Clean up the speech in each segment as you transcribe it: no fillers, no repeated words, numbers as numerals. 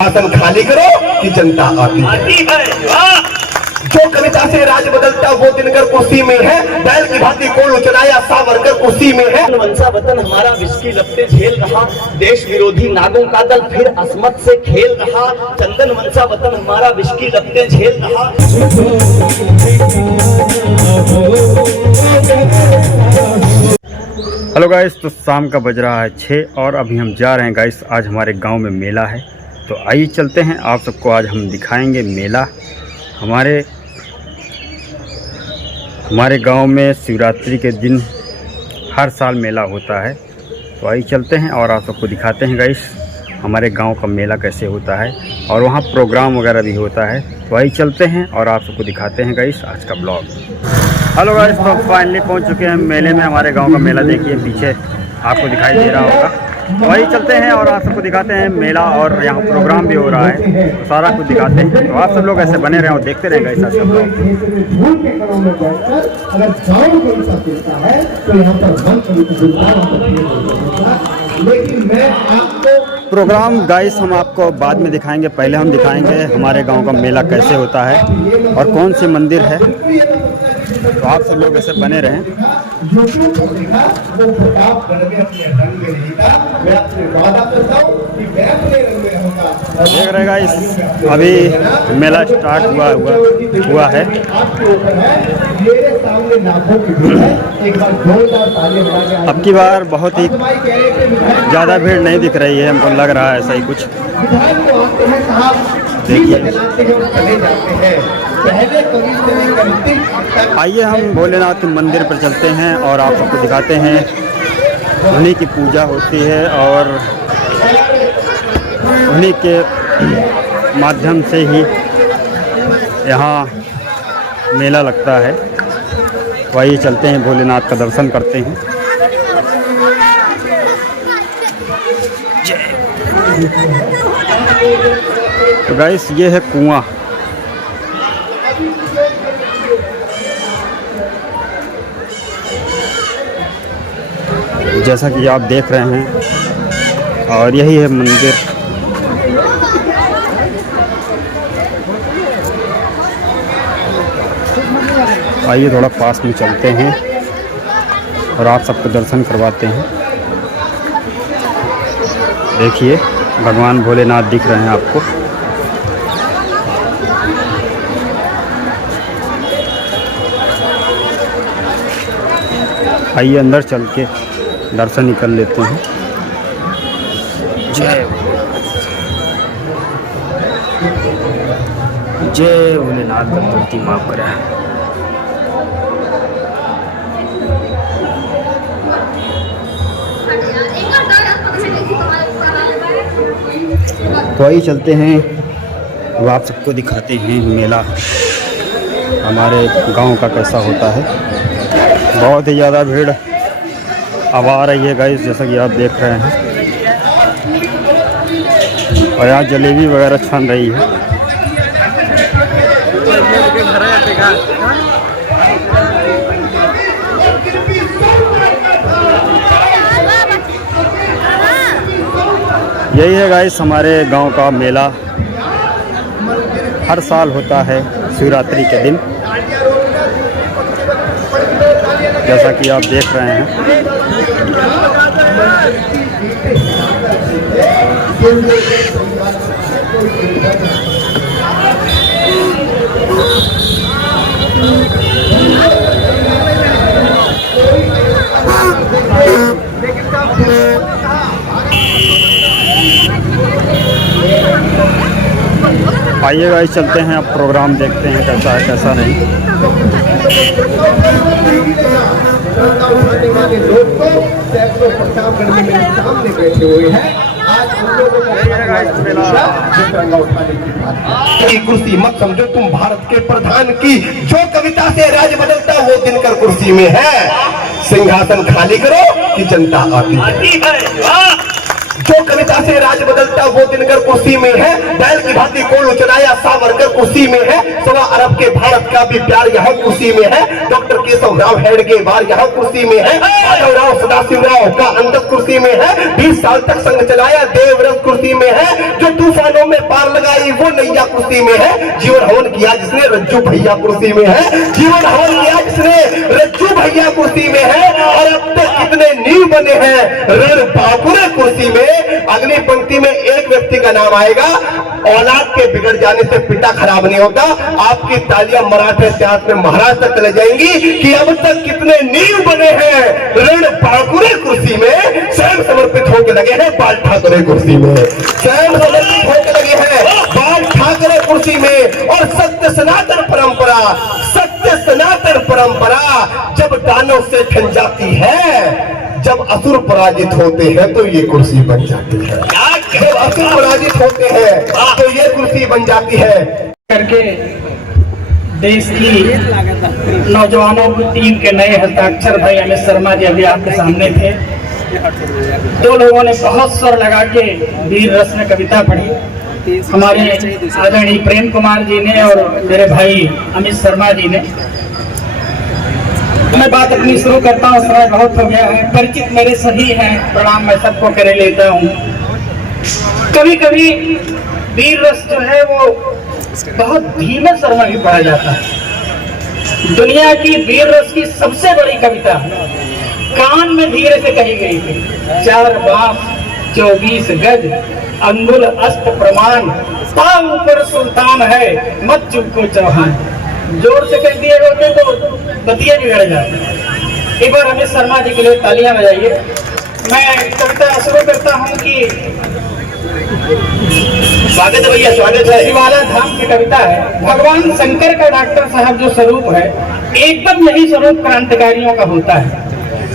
आसन खाली करो कि जनता आती है। जो कविता से राज बदलता वो दिनकर कुर्सी में है, बैल की भांति कोल उचलाया सावरकर कुर्सी में है। मनसा वतन हमारा विस्की लपटे झेल रहा, देश विरोधी नागों का दल फिर असमत से खेल रहा। चंदन मनसा वतन हमारा विस्की लपटे झेल रहा। हेलो गाइस, तो शाम का बज रहा है 6 और अभी हम जा रहे हैं गाइस। आज हमारे गांव में मेला है, तो आइए चलते हैं। आप सबको आज हम दिखाएंगे मेला। हमारे गांव में शिवरात्रि के दिन हर साल मेला होता है, तो आइए चलते हैं और आप सबको दिखाते हैं गाइस हमारे गांव का मेला कैसे होता है, और वहां प्रोग्राम वगैरह भी होता है। तो आइए चलते हैं और आप सबको दिखाते हैं गाइस आज का ब्लॉग। हेलो गाइस, तो फाइनली पहुंच चुके हैं मेले में। हमारे गांव का मेला देखिए, पीछे आपको दिखाई दे रहा होगा। वही चलते हैं और आप सबको दिखाते हैं मेला, और यहाँ प्रोग्राम भी हो रहा है, तो सारा कुछ दिखाते हैं। तो आप सब लोग ऐसे बने रहे और देखते रहेंगे इस सब लोग। प्रोग्राम गाइस हम आपको बाद में दिखाएंगे, पहले हम दिखाएंगे हमारे गांव का मेला कैसे होता है और कौन से मंदिर है। तो आप सब लोग ऐसे बने रहें। देख रहे गाइस, अभी मेला स्टार्ट हुआ है। अब की बार बहुत ही ज़्यादा भीड़ नहीं दिख रही है, हमको लग रहा है ऐसा ही कुछ। देखिए, आइए हम भोलेनाथ मंदिर पर चलते हैं और आप सबको दिखाते हैं। उन्हीं की पूजा होती है और उन्हीं के माध्यम से ही यहाँ मेला लगता है। तो आइए चलते हैं, भोलेनाथ का दर्शन करते हैं। तो गाइस, ये है कुआं। जैसा कि आप देख रहे हैं, और यही है मंदिर। आइए थोड़ा पास में चलते हैं और आप सबको दर्शन करवाते हैं। देखिए, भगवान भोलेनाथ दिख रहे हैं आपको। आइए अंदर चल के दर्शन ही कर लेते हैं। जय भोलेनाथ, गलती माफ करे। तो आइए चलते हैं, वो आप सबको दिखाते हैं मेला हमारे गांव का कैसा होता है। बहुत ही ज़्यादा भीड़ अब आ रही है गाइस, जैसा कि आप देख रहे हैं। और यहाँ जलेबी वगैरह छन रही है। यही है गाइस हमारे गांव का मेला, हर साल होता है शिवरात्रि के दिन, जैसा कि आप देख रहे हैं। आइए गाइस, चलते हैं, अब प्रोग्राम देखते हैं कैसा है कैसा नहीं। कुर्सी मत समझो तुम भारत के प्रधान की, जो कविता से राज बदलता वो दिनकर कुर्सी में है। सिंहासन खाली करो कि जनता आती है। जो कविता से राज बदलता वो दिनकर कुर्सी में है, बैल की भांति कोल उचलाया सावरकर कुर्सी में है। 1.25 अरब के भारत का भी प्यार यहाँ कुर्सी में है। डॉक्टर केशव राव हेडगेवार यहाँ कुर्सी में है। माधवराव सदाशिवराव का अंदर कुर्सी में है। 20 साल तक संघ चलाया देवव्रत कुर्सी में है। जो तूफानों में कुर्सी में है, जीवन हवन किया जिसने रज्जू भैया कुर्सी में है, जीवन हवन किया जिसने रज्जू भैया कुर्सी में है। और अब तक कितने नींव बने हैं रण बांकुरे कुर्सी में। अगली पंक्ति में एक व्यक्ति का नाम आएगा, औलाद के बिगड़ जाने से पिता खराब नहीं होता। आपकी तालियां मराठे इतिहास में महाराज तक चले जाएंगी कि अब तक कितने नींव बने हैं रण बांकुरे कुर्सी में। स्वयं समर्पित होकर लगे हैं बाल ठाकरे कुर्सी में, स्वयं समर्पित होकर लगे हैं बाल ठाकरे कुर्सी में। और सत्य सनातन परंपरा, सत्य सनातन परंपरा जब दानव से ठन जाती है, जब असुर पराजित होते हैं तो ये कुर्सी बन जाती है। जब असुर पराजित होते हैं तो ये कुर्सी बन जाती है। करके देश की नौजवानों की टीम के नए हस्ताक्षर भाई अमित शर्मा जी अभी आपके सामने थे। दो लोगों ने बहुत स्वर लगा के वीर रस में कविता पढ़ी, हमारे आदरणीय प्रेम कुमार जी ने और मेरे भाई अमित शर्मा जी ने। मैं बात अपनी शुरू करता हूँ, समय बहुत हो गया है, परिचित मेरे सभी हैं, प्रणाम मैं सबको करे लेता हूँ। कभी कभी वीर रस जो है वो बहुत धीमे स्वर में भी पढ़ा जाता है। दुनिया की वीर रस की सबसे बड़ी कविता कान में धीरे से कही गई थी। 4 बांस 24 गज अंगुल अस्त प्रमाण, ता ऊपर सुल्तान है मत चुपको चौहान। जोर से कह दिए होते तो बतिया बिगड़ जाते। एक बार अमित शर्मा जी के लिए तालियां बजाइए। मैं कविता शुरू करता हूं कि स्वागत है भैया, स्वागत है। शिवाला धाम की कविता है। भगवान शंकर का डॉक्टर साहब जो स्वरूप है, एकदम यही स्वरूप क्रांतिकारियों का होता है।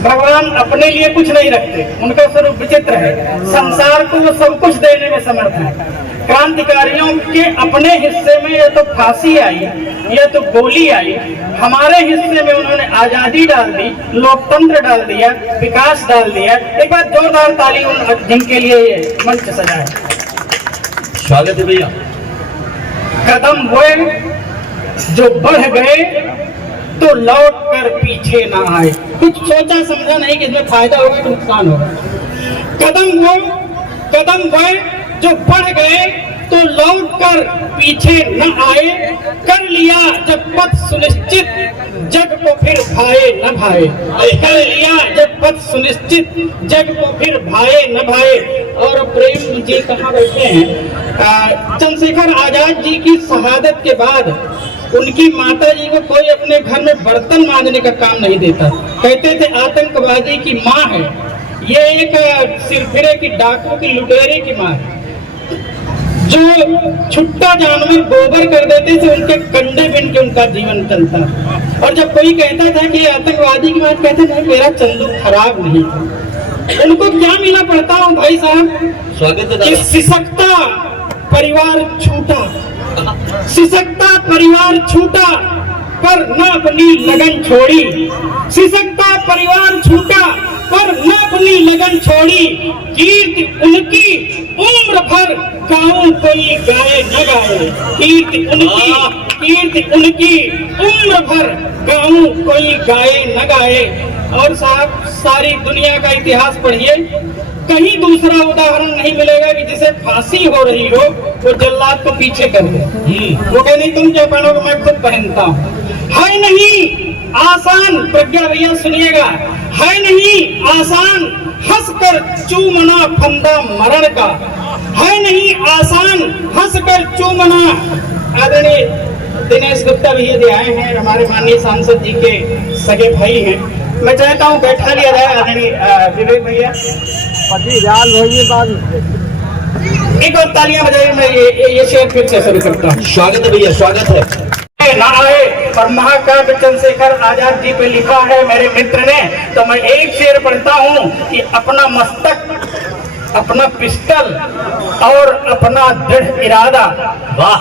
भगवान अपने लिए कुछ नहीं रखते, उनका स्वरूप विचित्र है। संसार को वो सब कुछ देने में समर्थ है। क्रांतिकारियों के अपने हिस्से में या तो फांसी आई या तो गोली आई, हमारे हिस्से में उन्होंने आजादी डाल दी, लोकतंत्र डाल दिया, विकास डाल दिया। एक बार जोरदार ताली उन जिनके लिए ये मंच सजा है। स्वागत है भैया। कदम हुए जो बढ़ गए तो लौट कर पीछे ना आए। कुछ सोचा समझा नहीं कि इसमें फायदा होगा कि नुकसान होगा। कदम हुए जो बढ़ गए तो लौट कर पीछे न आए। कर लिया जब पथ सुनिश्चित, जग को फिर भाए न भाए। कर लिया जब पथ सुनिश्चित, जग को फिर भाए न भाए। और प्रेम जी कहाँ बैठे हैं? चंद्रशेखर आजाद जी की शहादत के बाद उनकी माता जी को कोई अपने घर में बर्तन मांजने का काम नहीं देता। कहते थे आतंकवादी की माँ है ये, एक सिरफिरे की डाकू की लुटेरे की माँ है। जो छुट्टा जानवर गोबर कर देते थे उनके कंडे बिन के उनका जीवन चलता। और जब कोई कहता था कि आतंकवादी की बात, कहते नहीं मेरा चंदू खराब नहीं था। उनको क्या मिला पड़ता हूँ भाई साहब? स्वागत है। सिसकता परिवार छूटा, सिसकता परिवार छूटा पर न अपनी लगन छोड़ी। सिसकता परिवार छूटा पर न अपनी लगन छोड़ी। कीर्ति उनकी उम्र भर गाँव कोई गाए न गाए। कीर्ति उनकी उम्र भर गाँव कोई गाए न गाए। और साहब सारी दुनिया का इतिहास पढ़िए, कहीं दूसरा उदाहरण नहीं मिलेगा कि जिसे फांसी हो रही हो वो जल्लाद को पीछे कर दे। वो कहे नहीं तुम क्या पहनोगे, मैं खुद पहनता हूँ। है नहीं आसान, प्रज्ञा भैया सुनिएगा, है नहीं आसान हंसकर चूमना फंदा मरण का। है नहीं आसान हंसकर चूमना। आदरणीय दिनेश गुप्ता भैया जी आए हैं, हमारे माननीय सांसद जी के सगे भाई हैं। मैं चाहता हूँ बैठा लिया जाए आदरणीय विवेक भैया। एक और तालियां बजाइए। मैं ये शेर फिर से शुरू करता हूँ। स्वागत है भैया, स्वागत है। ना आए और महाकाव्य चंद्रशेखर आजाद जी पे लिखा है मेरे मित्र ने, तो मैं एक शेर पढ़ता हूँ कि अपना मस्तक, अपना पिस्टल और अपना दृढ़ इरादा।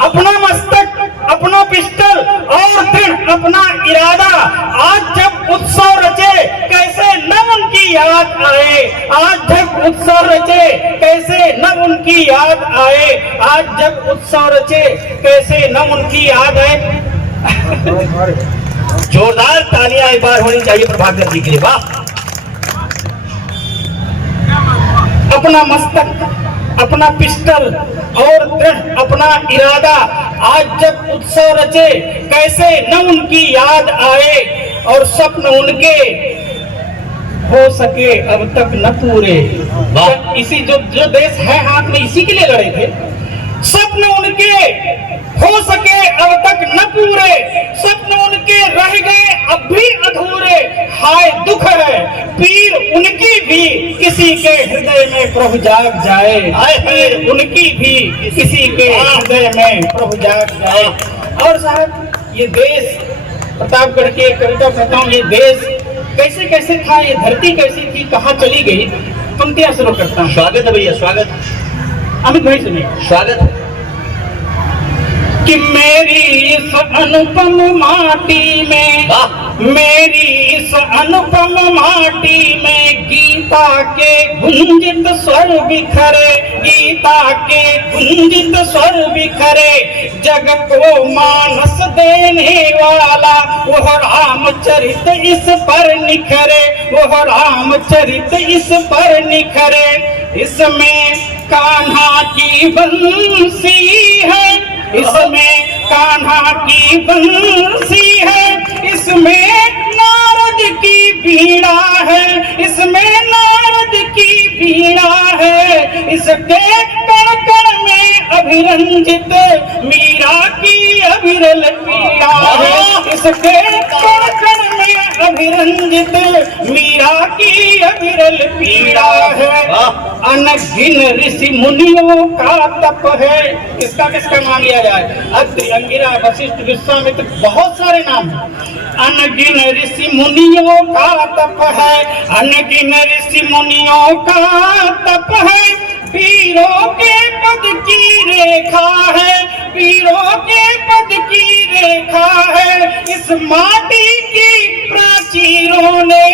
अपना मस्तक, अपना पिस्टल और दृढ़ अपना इरादा। आज जब उत्सव रचे कैसे न उनकी याद आए। आज जब उत्सव रचे कैसे न उनकी याद आए। आज जब उत्सव रचे कैसे न उनकी याद आए। जोरदार तालियां एक बार होनी चाहिए प्रभाकर जी के लिए। वाह। अपना मस्तक, अपना पिस्टल और दृढ़ अपना इरादा। आज जब उत्सव रचे कैसे न उनकी याद आए, और स्वप्न उनके हो सके अब तक न पूरे। इसी जो देश है हाथ में, इसी के लिए लड़े थे। स्वप्न उनके हो सके अब तक न पूरे, स्वप्न उनके रह गए अब भी अधूरे। हाय दुख है पीर उनकी भी किसी के हृदय में प्रभु जाग जाए। हाय पीर उनकी भी किसी के हृदय में प्रभु जाग जाए। और साहब ये देश, प्रतापगढ़ की एक कविता कहता हूँ, ये देश कैसे कैसे था, ये धरती कैसी थी, कहाँ चली गई। पंक्तियां शुरू करता हूँ। स्वागत है भैया, स्वागत। अमित भाई सुनिए। स्वागत कि मेरी इस अनुपम माटी में, मेरी इस अनुपम माटी में गीता के गुंजित स्वर बिखरे, गीता के गुंजित स्वर बिखरे। जग को मानस देने वाला वह रामचरित इस पर निखरे, वह रामचरित इस पर निखरे। इसमें कान्हा की बंसी है, इसमें कान्हा की बंसी है, इसमें नारद की बीड़ा है, इसमें नारद की बीड़ा है। इसके कण कण में अभिरंजित मीरा की अविरल पीड़ा है, इसके कण कण में अभिरंजित मीरा की अविरल पीड़ा है। अनगिन ऋषि मुनियों का तप है, किसका किसका मान लिया जाए, अत्रि, अंगिरा, वशिष्ठ, विश्वामित्र, बहुत सारे नाम हैं। अनगिन ऋषि मुनियों का तप है, अनगिन ऋषि मुनियों का तप है। पीरों के पद की रेखा है, पीरों के पद की रेखा है। इस माटी की प्राचीरों ने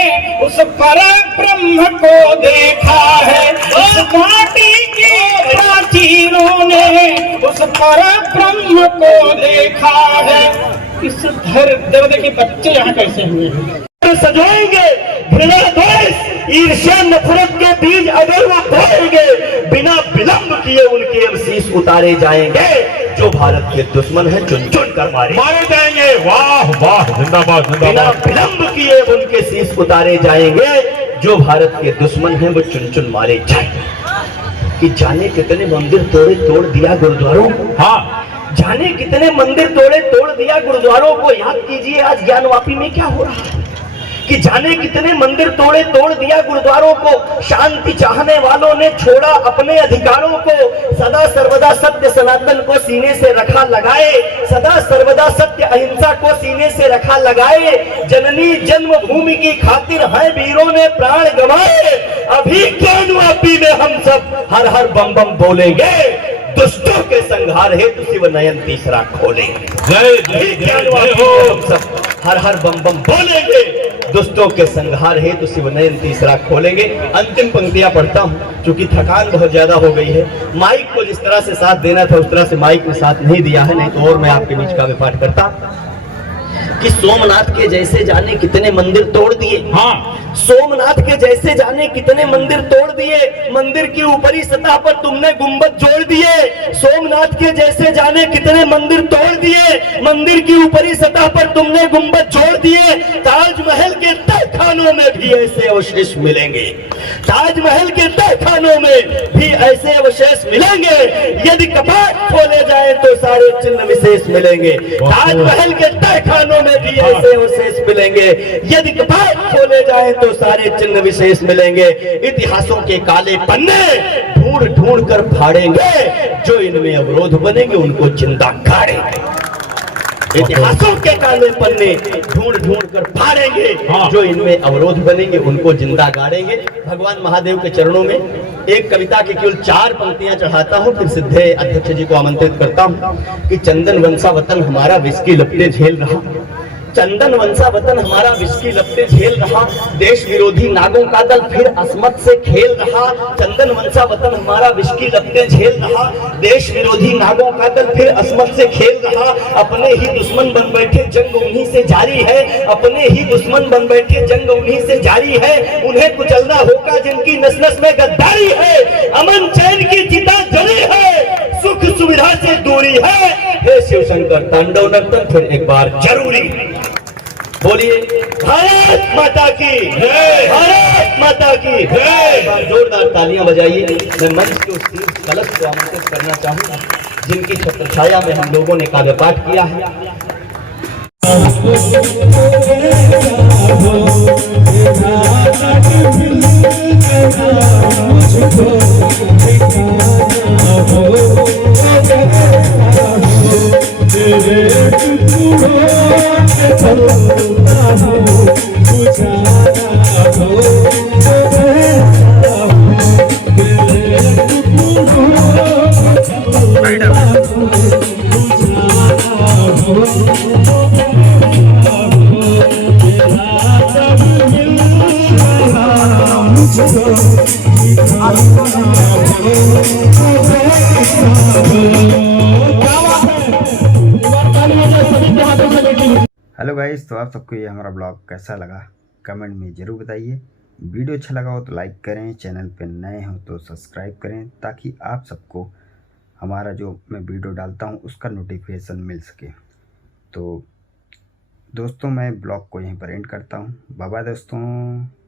उस पर ब्रह्म को देखा है, इस माटी की प्राचीरों ने उस पर ब्रह्म को देखा है। इस देखिए बच्चे यहाँ कैसे हुए हैं, सजाएंगे घृणा द्वेष ईर्ष्या नफरत के बीज अगर वो बोएंगे, बिना विलंब किए उनके अब शीश उतारे जाएंगे। जो भारत के दुश्मन है चुन चुन कर मारे जाएंगे। वाह वाह, जिंदाबाद जिंदाबाद। बिना विलंब किए उनके शीश उतारे जाएंगे। जो भारत के दुश्मन है वो चुन चुन मारे जाएंगे। कि जाने कितने मंदिर तोड़ दिया गुरुद्वारों को। हाँ, जाने कितने मंदिर तोड़ दिया गुरुद्वारों को। याद कीजिए आज ज्ञानवापी में क्या हो रहा है, कि जाने कितने मंदिर तोड़ दिया गुरुद्वारों को। शांति चाहने वालों ने छोड़ा अपने अधिकारों को। सदा सर्वदा सत्य सनातन को सीने से रखा लगाए, सदा सर्वदा सत्य अहिंसा को सीने से रखा लगाए। जननी जन्मभूमि की खातिर है वीरों ने प्राण गंवाए। अभी ज्ञानवापी में हम सब हर हर बम बम बोलेंगे। दुष्टों के संहार हेतु शिव नयन तीसरा खोलेंगे। जय ज्ञानवापी में हम सब हर हर बम बम बोलेंगे। दुष्टों के संहार हेतु शिव नयन तीसरा खोलेंगे। अंतिम पंक्तियां पढ़ता हूं क्योंकि थकान बहुत ज्यादा हो गई है। माइक को जिस तरह से साथ देना था उस तरह से माइक ने साथ नहीं दिया है, नहीं तो और मैं आपके बीच काव्य पाठ करता। कि सोमनाथ के जैसे जाने कितने मंदिर तोड़ दिए। हाँ, सोमनाथ के जैसे जाने कितने मंदिर तोड़ दिए। मंदिर की ऊपरी सतह पर तुमने गुंबद जोड़ दिए। सोमनाथ के जैसे जाने कितने मंदिर तोड़ दिए। मंदिर की ऊपरी सतह पर तुमने गुंबद जोड़ दिए। ताजमहल के तहखानों में भी ऐसे अवशेष मिलेंगे। ताजमहल के तहखानों में भी ऐसे अवशेष मिलेंगे। यदि कपाट खोले जाए तो सारे चिन्ह विशेष मिलेंगे। ताजमहल के तहखानों में भी ऐसे अवशेष मिलेंगे। यदि कपाट खोले जाए तो सारे चिन्ह विशेष मिलेंगे। इतिहासों के काले पन्ने ढूंढ ढूंढ कर फाड़ेंगे। जो इनमें अवरोध बनेंगे उनको जिंदा गाड़ेंगे। इतिहासों के काले पन्ने ढूंढ ढूंढ कर फाड़ेंगे। जो इनमें अवरोध बनेंगे उनको जिंदा गाड़ेंगे। भगवान महादेव के चरणों में एक कविता की केवल 4 पंक्तियां चढ़ाता हूं, फिर सिद्धे अध्यक्ष जी को आमंत्रित करता हूं। कि चंदन वंशा वतन हमारा विस्की लपटे झेल रहा। चंदन वंशा वतन हमारा विस्की लपटे झेल रहा। देश विरोधी नागों का दल फिर असमत से खेल रहा। चंदन वंशा वतन हमारा विस्की लपटे झेल रहा। देश विरोधी नागों का दल फिर असमत से खेल रहा। अपने ही दुश्मन बन बैठे जंग उन्हीं से जारी है। अपने ही दुश्मन बन बैठे जंग उन्हीं से जारी है। उन्हें कुचलना होगा जिनकी नस नस में गद्दारी है। अमन चैन की चिता जली है, सुख सुविधा से दूरी है। हे शिव शंकर तांडव नर्तन फिर एक बार जरूरी। बोलिए भारत माता की जय, भारत माता की जय। एक बार जोरदार तालियां बजाइए। मैं मंच के उस शीर्ष कलश को आमंत्रित करना चाहूंगा जिनकी छत्र छाया में हम लोगों ने काव्य पाठ किया है। हेलो गाइस, तो आप सबको ये हमारा ब्लॉग कैसा लगा कमेंट में ज़रूर बताइए। वीडियो अच्छा लगा हो तो लाइक करें, चैनल पे नए हो तो सब्सक्राइब करें ताकि आप सबको हमारा जो मैं वीडियो डालता हूँ उसका नोटिफिकेशन मिल सके। तो दोस्तों मैं ब्लॉग को यहीं पर एंड करता हूँ। बाय बाय दोस्तों।